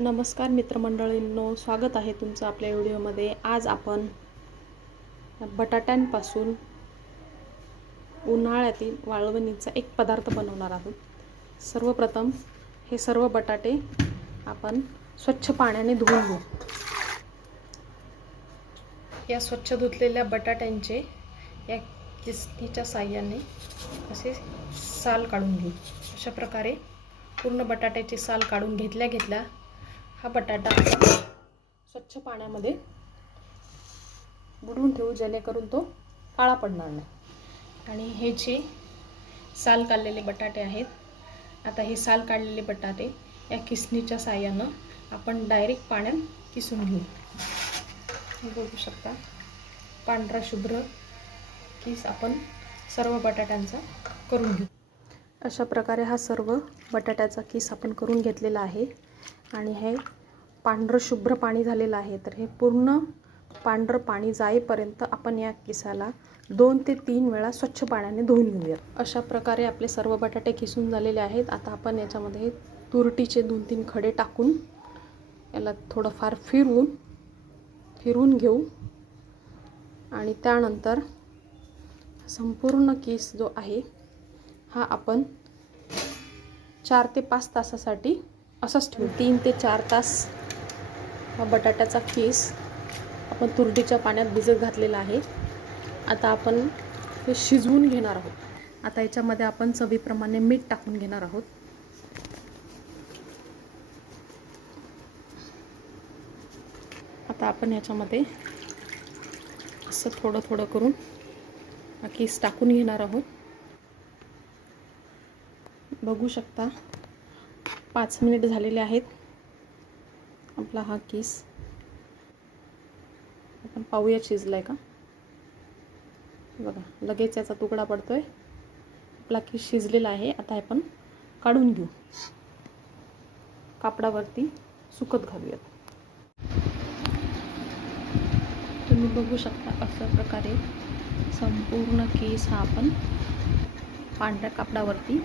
नमस्कार मित्रमंडळींनो, स्वागत आहे तुमचं आपल्या व्हिडिओमध्ये। आज आपण बटाट्यांपासून उन्हाळ्यातील वाळवणीचा एक पदार्थ बनवणार आहोत। सर्वप्रथम हे सर्व बटाटे आपण स्वच्छ पाण्याने धुवून घेऊ। या स्वच्छ धुतलेल्या बटाट्यांचे या किसणीच्या साहाय्याने असे साल काढून घेऊ। अशा प्रकारे पूर्ण बटाट्याची साल काढून घेतल्या हा बटाटा स्वच्छ पाण्यामध्ये बुडवून ठेवू, जेणेकरून तो काळा पडणार नाही। आणि हे जे साल काढलेले बटाटे आहेत, आता हे साल काढलेले बटाटे या किसणीच्या साहाय्याने आपण डायरेक्ट पाण्यात किसून घेऊ। बघू शकता पांढरा शुभ्र किस आपण सर्व बटाट्यांचा करून घेऊ। अशा प्रकारे हा सर्व बटाट्याचा किस आपण करून घेतलेला आहे आणि हे पांढरं शुभ्र पाणी झालेलं आहे। तर हे पूर्ण पांढरं पाणी जाईपर्यंत आपण या किसाला 2 ते 3 वेळा स्वच्छ पाण्याने धुवून घेऊया। अशा प्रकारे आपले सर्व बटाटे किसून झालेले आहेत। आता आपण याच्यामध्ये तुरटीचे 2-3 खडे टाकून याला थोडंफार फिरवून घेऊ आणि त्यानंतर संपूर्ण किस जो आहे हा आपण 4 ते 5 तासासाठी असंच ठेवू। 3 ते 4 तास हा बटाट्याचा किस आपण तुरटीच्या पाण्यात भिजत घातलेला आहे। आता आपण हे शिजवून घेणार आहोत। आता याच्यामध्ये आपण चवीप्रमाणे मीठ टाकून घेणार आहोत। आता आपण याच्यामध्ये असं थोडं करून हा किस टाकून घेणार आहोत। बघू शकता 5 मिनिट झालेले आहेत। आपला हा किस आपण पाहूया शिजलाय का। बघा लगेच याचा तुकडा पडतोय। आपला किस शिजलेला आहे। आता आपण काढून घेऊ, कापडावरती सुकत घालूयात। तुम्ही बघू शकता अशा प्रकारे संपूर्ण केस हा आपण पांढऱ्या कापडावरती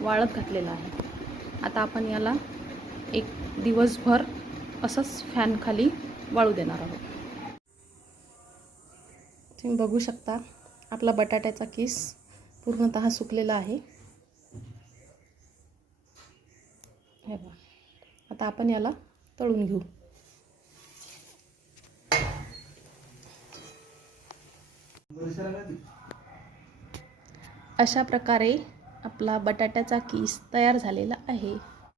वाळत घातलेला आहे। आता आपण याला एक दिवसभर असंच फॅन खाली वाळू देणार आहोत। तुम्ही बघू शकता आपला बटाट्याचा किस पूर्णतः सुकलेला आहे। हे बघा, आता आपण याला तळून घेऊ। अशा प्रकारे आपला बटाट्याचा किस तयार झालेला आहे।